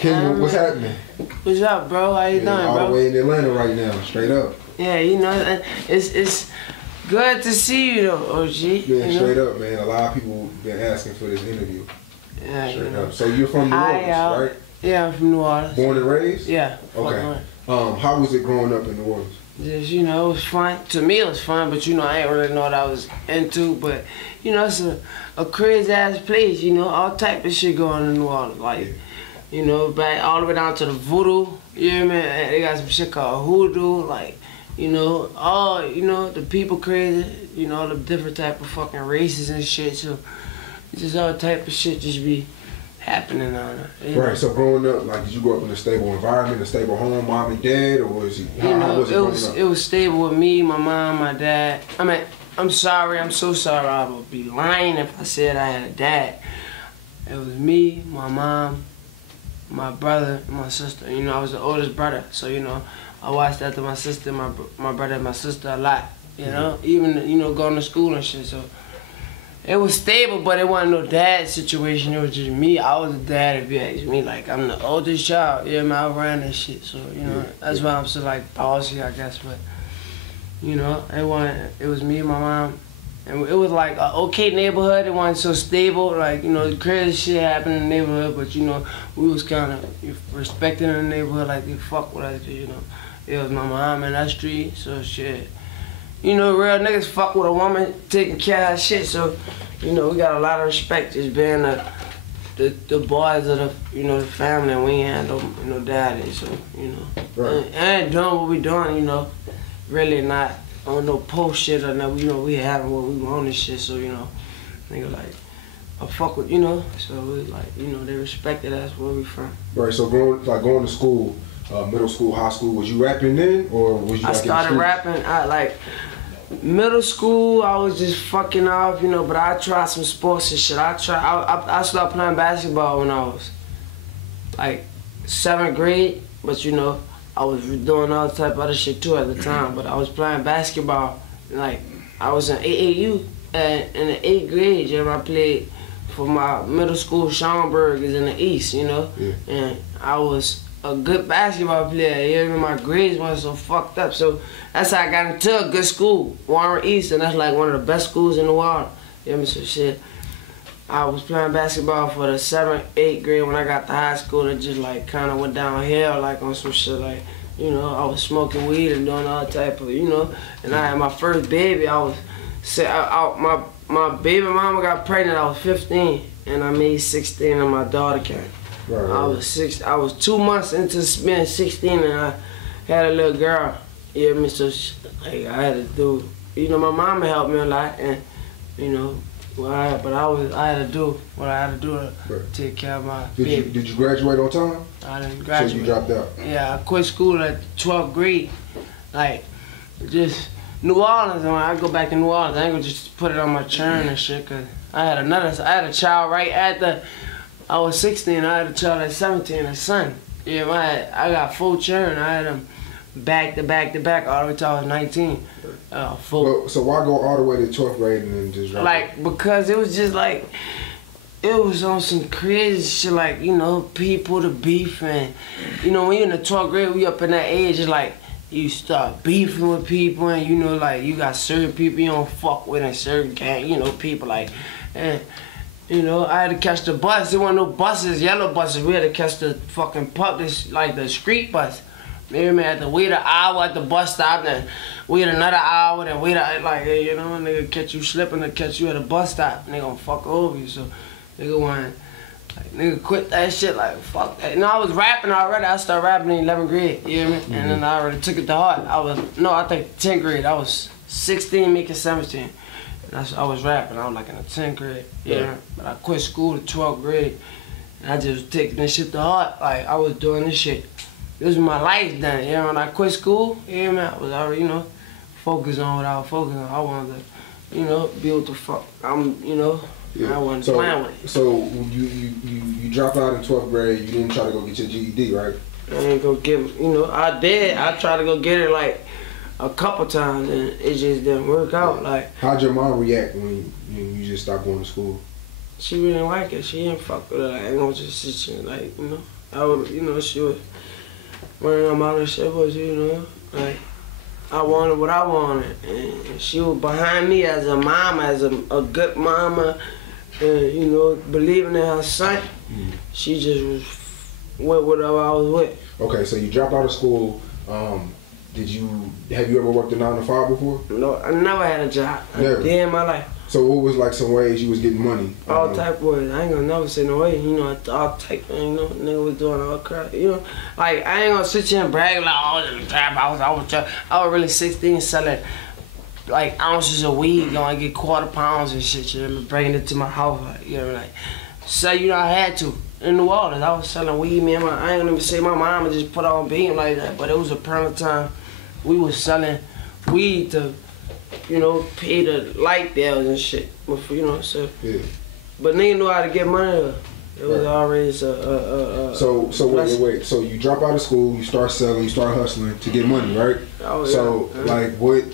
Kyyngg, what's happening? What's up, bro? How you doing, bro? All the way in Atlanta right now, straight up. Yeah, you know, it's good to see you though, OG. Yeah, straight up, man. A lot of people been asking for this interview. Yeah, straight up. So you're from New Orleans, right? Yeah, I'm from New Orleans. Born and raised? Yeah. Okay. How was it growing up in New Orleans? Just, you know, it was fun. To me, it was fun, but you know, I ain't really know what I was into. But you know, it's a crazy ass place. You know, all type of shit going on in New Orleans, like. Yeah. You know, back all the way down to the voodoo. You know what I mean? They got some shit called hoodoo, like, you know, all, you know, the people crazy, you know, the different type of fucking races and shit. So, just all type of shit just be happening on it. Right, so growing up, like, did you grow up in a stable environment, a stable home, mom and dad, or was it, how was it growing up? It was stable with me, my mom, my dad. I mean, I'm so sorry, I would be lying if I said I had a dad. It was me, my mom, my brother, and my sister. You know, I was the oldest brother, so you know, I watched after my sister, my brother, and my sister a lot. You know, even you know going to school and shit. So it was stable, but it wasn't no dad situation. It was just me. I was the dad if you ask me. Like I'm the oldest child. Yeah, man, I ran that shit. So you know, that's why I'm so like bossy, I guess. But you know, it was me and my mom. And it was like an okay neighborhood. It wasn't so stable. Like, you know, crazy shit happened in the neighborhood, but you know, we was kind of respecting the neighborhood. Like they fuck with us, you know. It was my mom in that street, so shit. You know, real niggas fuck with a woman taking care of her shit. So, you know, we got a lot of respect just being the boys of the you know the family. And we ain't had no daddy, so you know, right. And doing what we doing, you know, really not on no post shit or no, you know, we having what we want and shit, so, you know, nigga, like, I fuck with, you know, so, we, like, you know, they respected us where we from. Right, so going to school, middle school, high school, was you rapping then, or was you I started rapping, like, middle school, I was just fucking off, you know, but I tried some sports and shit. I started playing basketball when I was, like, 7th grade, but, you know, I was doing all type of other shit too at the time, but I was playing basketball. Like I was in AAU in the 8th grade. You know, I played for my middle school. Schaumburg is in the East, you know, and I was a good basketball player. You know, my grades weren't so fucked up, so that's how I got into a good school, Warren East, and that's like one of the best schools in the world. You know, so shit. I was playing basketball for the 7th, 8th grade. When I got to high school, it just like kind of went downhill, like on some shit like, you know, I was smoking weed and doing all type of, you know, and I had my first baby. I was, my baby mama got pregnant. I was 15, and I made 16, and my daughter came. Right. I was 2 months into being 16, and I had a little girl. You know, so like I had to do, you know, my mama helped me a lot, and you know. Well, I had to do what I had to do to take care of my baby. Did you graduate on time? I didn't graduate. So you dropped out? Yeah, I quit school at 12th grade. Like, just New Orleans. And when I go back to New Orleans, I ain't gonna just put it on my churn and shit. Cause I had a child right after I was 16. I had a child at 17, a son. Yeah, I got full churn. I had him back to back to back all the way till I was 19. So why go all the way to 12th grade and then just drop like, because it was just like, it was on some crazy shit, like, you know, people to beef, and, you know, when you're in the 12th grade, we up in that age, it's like, you start beefing with people, and, you know, like, you got certain people you don't fuck with, and certain gang, you know, people, like, and, you know, I had to catch the bus. There weren't no buses, yellow buses. We had to catch the fucking public, like, the street bus. Maybe man had to wait an hour at the bus stop, then wait another hour, then wait like, you know, nigga catch you slipping or catch you at a bus stop, and they gonna fuck over you. So nigga want, like, nigga quit that shit, like fuck that. And I was rapping already. I started rapping in 11th grade, you know what I mean? And then I already took it to heart. I think 10th grade. I was 16, making 17. And I was rapping. I was like in the 10th grade, yeah. But I quit school in 12th grade, and I just was taking this shit to heart. Like I was doing this shit. This was my life then, you know, when I quit school, yeah, man, I was already, you know, focused on what I was focused on. I wanted to, you know, be what the fuck you know, I wasn't playing with it. So you dropped out in 12th grade, you didn't try to go get your GED, right? I ain't go get, you know, I did. I tried to go get it like a couple times and it just didn't work out. Like, how'd your mom react when you just stopped going to school? She really didn't like it. She didn't fuck with it. Like, I ain't gonna just sit here, like, you know. I would, you know, she was running on my little shit, but you know, like I wanted what I wanted, and she was behind me as a mama, as a good mama, and you know, believing in her son. She just was with whatever I was with. Okay, so you dropped out of school. Have you ever worked a 9 to 5 before? No, I never had a job. Never. A day in my life. So what was like some ways you was getting money? All type of ways. I ain't gonna never say no way. You know, all type. You know, nigga was doing all crap. You know, like I ain't gonna sit here and brag like, oh, I was in the trap. I was really 16 selling like ounces of weed, going to get quarter pounds and shit. You know, bringing it to my house. Like, you know, like so you know I had to. In New Orleans, I was selling weed. Me and I ain't gonna even say my mama just put on beam like that, but it was a period of time we was selling weed to, you know, pay the light bills and shit. You know, so. Yeah. But nigga knew how to get money. It was already So wait. So you drop out of school, you start selling, you start hustling to get money, right? Oh yeah. So like what?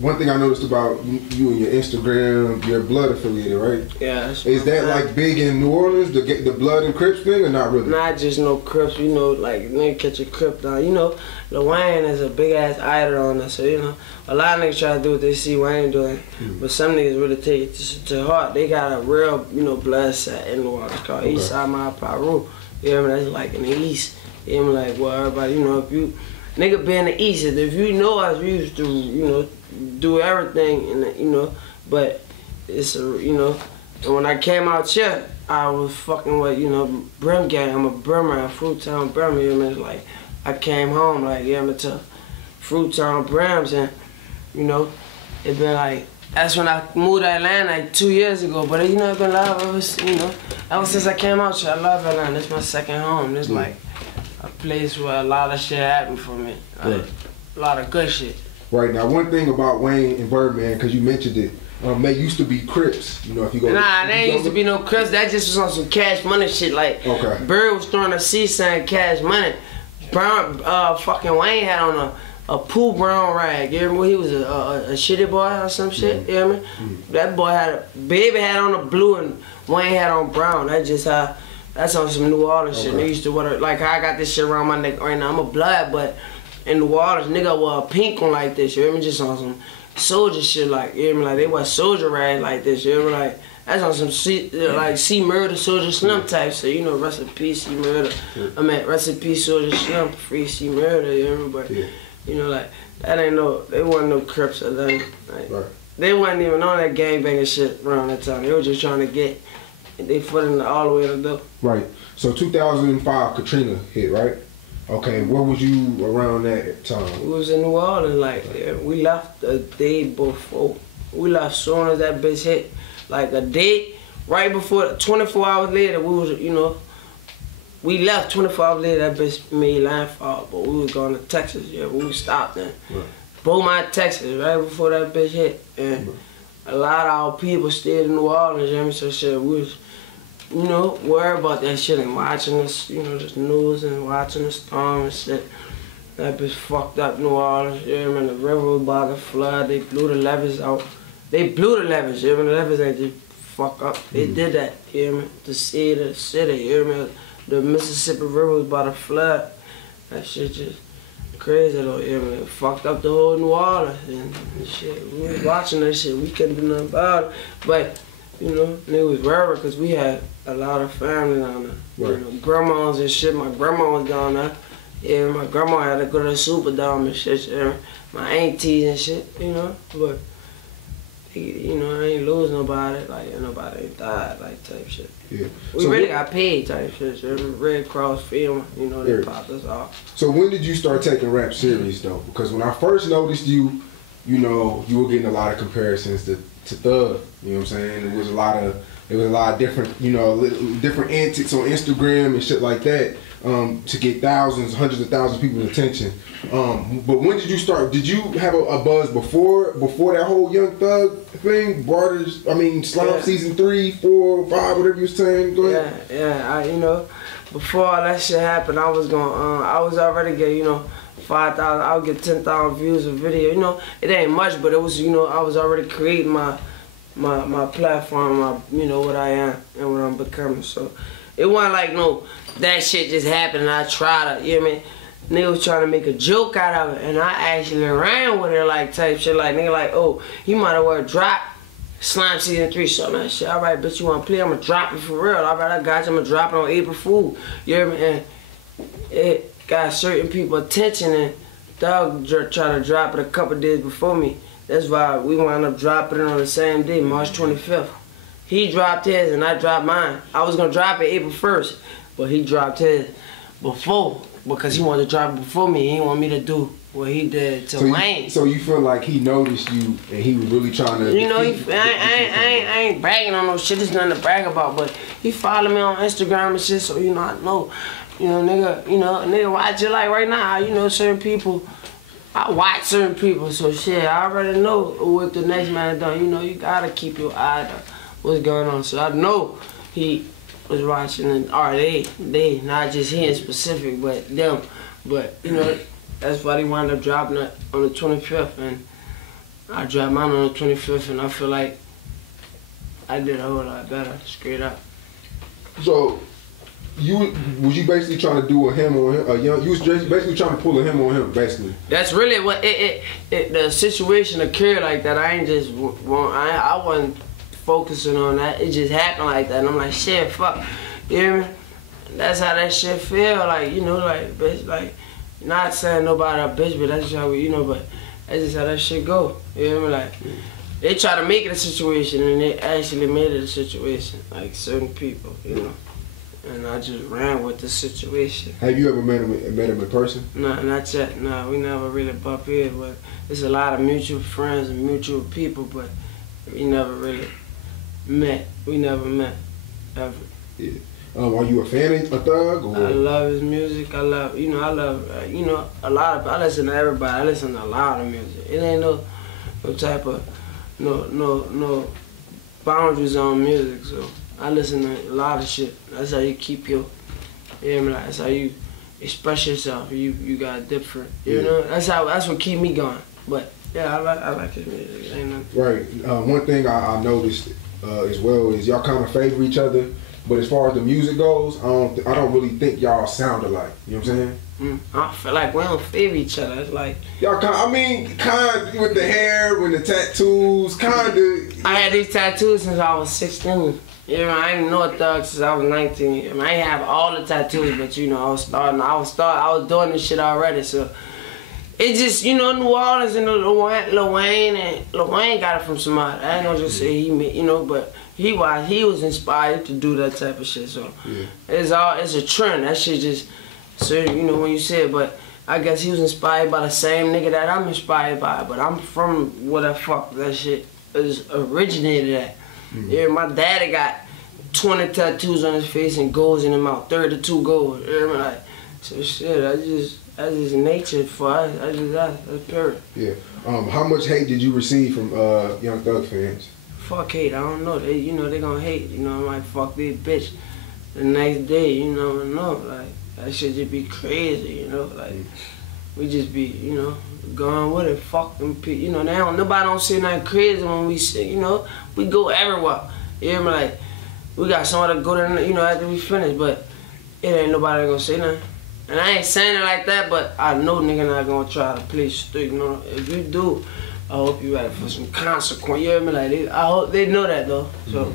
One thing I noticed about you and your Instagram, you're blood affiliated, right? Yeah. Is that like big in New Orleans, the blood and Crips thing, or not really? Not just no Crips, you know, like nigga catch a Crip down. You know, Lil Wayne is a big ass idol on us, so you know, a lot of niggas try to do what they see Wayne doing, but some niggas really take it to heart. They got a real, you know, blood set in New Orleans called Eastside My Paru. You know what I mean? That's like in the East. You know what I mean? Like, well, everybody, you know, if you, nigga be in the East, if you know us, we used to, you know, do everything, and you know, but it's a, you know, and when I came out here, I was fucking with, you know, Brim gang. I'm a Brimmer, Fruitown Brimmer, you know what I mean? Like, I came home, like, yeah, I'm to Fruitown Brims, and, you know, it been like, that's when I moved to Atlanta like 2 years ago, but you know, I've been love ever since I came out here. I love Atlanta. It's my second home. It's like a place where a lot of shit happened for me. Like, a lot of good shit. Right. Now, one thing about Wayne and Birdman, because you mentioned it, they used to be Crips. You know, if you go. Nah, they ain't used to be no Crips. That just was on some cash money shit. Like, Bird was throwing a C sign cash money. Brown, fucking Wayne had on a Pooh Brown rag. You remember he was a shitty boy or some shit? You know what I mean? That boy had Baby had on a blue and Wayne had on brown. That's just how. That's on some New Orleans shit. They used to wear like how I got this shit around my neck right now. I'm a blood, but in New Orleans, nigga wore a pink one like this. You hear me? Just on some soldier shit, like you hear me? Like they wear soldier rag like this. You hear me? Like that's on some C Murder, Soldier Slim type. So you know, rest in peace, C Murder. I mean, rest in peace, Soldier Slim, free C Murder. You hear me? But you know, like that ain't no. They wasn't no Crips or nothing. Like, they wasn't even on that gangbanging shit around that time. They were just trying to get. They foot in all the way to the door. Right. So 2005, Katrina hit, right? Okay. Where was you around that time? We was in New Orleans. Like we left a day before. We left soon as that bitch hit. Like a day right before. 24 hours later, we was, you know. We left 24 hours later. That bitch made landfall, but we was going to Texas. Yeah, we stopped then. Beaumont, Texas, right before that bitch hit. And a lot of our people stayed in New Orleans. You know, so shit, we was, you know, worried about that shit and watching this, you know, this news and watching the storm and shit. That bitch fucked up New Orleans. You know, the river was about to flood. They blew the levees out. They blew the levees. You know, the levees ain't just fuck up. They did that. You know, to see the city. You know, the Mississippi River was about to flood. That shit just crazy though. You know, it fucked up the whole New Orleans and shit. We was watching that shit. We couldn't do nothing about it. But you know, niggas was worried because we had a lot of family down there. You know, grandmas and shit. My grandma was down there. Yeah, my grandma had to go to the Superdome and shit. You know, my aunties and shit. You know, but you know, I ain't lose nobody. Like nobody ain't died. Like type shit. Yeah. We really got paid type shit. You know, Red Cross film. You know, they popped us off. So when did you start taking rap serious though? Because when I first noticed you, you know, you were getting a lot of comparisons to Thug. You know what I'm saying? There was a lot of different, you know, different antics on Instagram and shit like that to get thousands, hundreds of thousands of people's attention. But when did you start? Did you have a buzz before that whole Young Thug thing? Brothers, I mean, Slime season 3, 4, 5, whatever you were saying. Go ahead. Yeah. You know, before all that shit happened, I was going. I was already getting, you know, 5,000. I would get 10,000 views a video. You know, it ain't much, but it was, you know, I was already creating my platform, you know, what I am and what I'm becoming. So It wasn't like no, that shit just happened and I tried to, you know what I mean? Nigga was trying to make a joke out of it, and I actually ran with it like type shit. Like nigga, like, oh, you might have well drop Slime Season 3, something that shit. All right, bitch, you wanna play? I'ma drop it for real. All right, I got you. I'ma drop it on April Fool. You hear me? And it got certain people attention, and Thug tried to drop it a couple days before me. That's why we wound up dropping it on the same day, March 25th. He dropped his and I dropped mine. I was gonna drop it April 1st, but he dropped his before because he wanted to drop it before me. He didn't want me to do what he did to Wayne. So you feel like he noticed you and he was really trying to... You know, I ain't bragging on no shit. There's nothing to brag about, but he followed me on Instagram and shit, so you know, I know. You know, nigga watch it like right now, you know, certain people, I watch certain people, so shit, I already know what the next man done. You know, you gotta keep your eye on what's going on. So I know he was watching, and or they, not just he in specific, but them. But, you know, that's why they wound up dropping it on the 25th, and I dropped mine on the 25th, and I feel like I did a whole lot better, straight up. So, was you basically trying to do a him on him? You was basically trying to pull a him on him, basically. That's really what the situation occurred like that. I ain't just I wasn't focusing on that. It just happened like that, and I'm like, shit, fuck. You hear me? That's how that shit feel. Like, you know, like, bitch, like, not saying nobody a bitch, but that's just how we, you know, but that's just how that shit go. You hear me? Like, they try to make it a situation, and they actually made it a situation. Like certain people, you know. And I just ran with the situation. Have you ever met him in person? No, not yet. No, we never really bump heads, but there's a lot of mutual friends and mutual people, but we never really met. We never met, ever. Yeah. Are you a fan of Thug? Or? I love his music. I love, you know, a lot of, I listen to everybody. I listen to a lot of music. It ain't no type of, no boundaries on music, so. I listen to a lot of shit. That's how you keep your, you know, like, that's how you express yourself. You got different, you know. That's what keep me going. But yeah, I like his music. Ain't nothing. Right. One thing I noticed as well is y'all kind of favor each other, but as far as the music goes, I don't really think y'all sound alike. You know what I'm saying? I feel like we don't favor each other. It's like y'all kind of with the hair, with the tattoos, kind of. I had these tattoos since I was 16. You know, I ain't know a Thug since I was 19. I mean, I ain't have all the tattoos, but you know, I was doing this shit already. So it just, you know, New Orleans and Lil Wayne got it from somebody. I ain't gonna just say he, you know, but he was inspired to do that type of shit. So it's a trend. That shit just, so you know when you say it, but I guess he was inspired by the same nigga that I'm inspired by. But I'm from where the fuck that shit is originated at. Yeah, my daddy got 20 tattoos on his face and goals in his mouth, 32 goals. You know, like, so shit, that's just nature for us. That's pure. Yeah. How much hate did you receive from Young Thug fans? Fuck hate, I don't know. They, you know, they gonna hate. You know, I might fuck this bitch the next day. You know, like that shit just be crazy. You know, like we just be, you know, going with it. Fuck them people. You know, nobody don't say nothing crazy when we say, you know. We go everywhere. You hear me? Like, we got somewhere to go to, you know, after we finish, but it ain't nobody gonna say nothing. And I ain't saying it like that, but I know nigga not gonna try to play straight. You know, if you do, I hope you ready for some consequence. You hear me? Like, I hope they know that though. So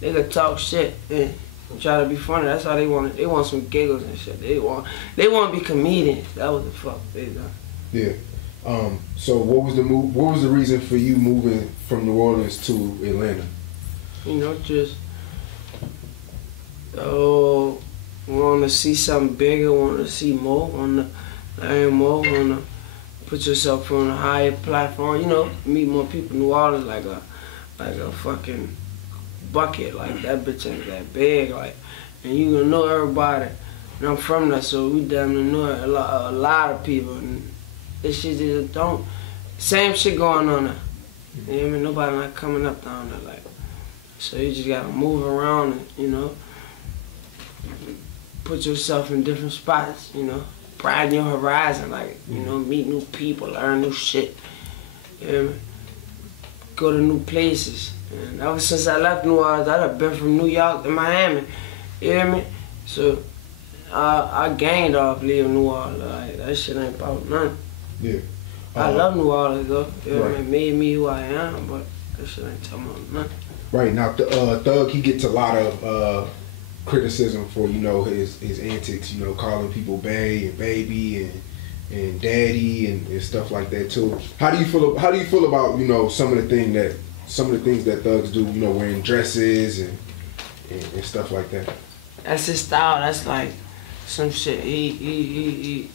they could talk shit and try to be funny. That's how they want it. They want some giggles and shit. They want to be comedians. That was the fuck they done. Yeah. So what was the reason for you moving from New Orleans to Atlanta? You know, just want to see something bigger, want to see more, want to learn more, want to put yourself on a higher platform. You know, meet more people. New Orleans like a fucking bucket. Like that bitch ain't that big. Like, and you gonna know everybody. And I'm from there, so we damn near know a lot of people. And this shit just don't, same shit going on there. You know what I mean? Nobody not coming up down there, like. So you just gotta move around and, you know, put yourself in different spots, you know. Broaden your horizon, like, you know, meet new people, learn new shit. You know what I mean? Go to new places. And ever since I left New Orleans, I've been from New York to Miami. You know what I mean? So I gained off leaving New Orleans. Like, that shit ain't about nothing. Yeah. I love New Orleans though. Right. It made me who I am, but that shit ain't talking about nothing. Right now, Thug, he gets a lot of criticism for, you know, his antics, you know, calling people bae and baby and daddy and stuff like that too. How do you feel about, you know, some of the things that thugs do, you know, wearing dresses and stuff like that? That's his style. That's like some shit.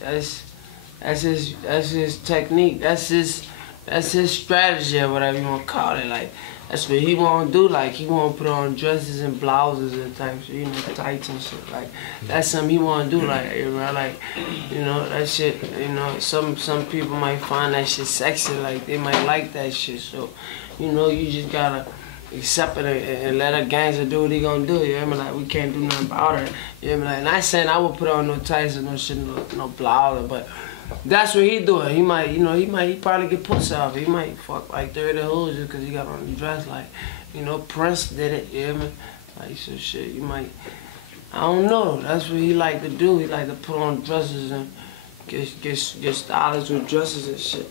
That's his technique. That's his strategy or whatever you want to call it. Like, that's what he want to do. Like, he want to put on dresses and blouses and types, you know, tights and shit. Like, that's something he want to do. Like, you know, that shit. You know, some people might find that shit sexy. Like, they might like that shit. So, you know, you just gotta accept it and let a gangster do what he gonna do. You hear me? Like, we can't do nothing about it. You hear me? Like, not saying I would put on no tights or no shit, no blouse, but that's what he doing. He might, you know, he probably get pussy off. He might fuck like 30 hoes just because he got on the dress. Like, you know, Prince did it, you hear me? Like, so shit, you might, I don't know. That's what he like to do. He like to put on dresses and get stylish with dresses and shit.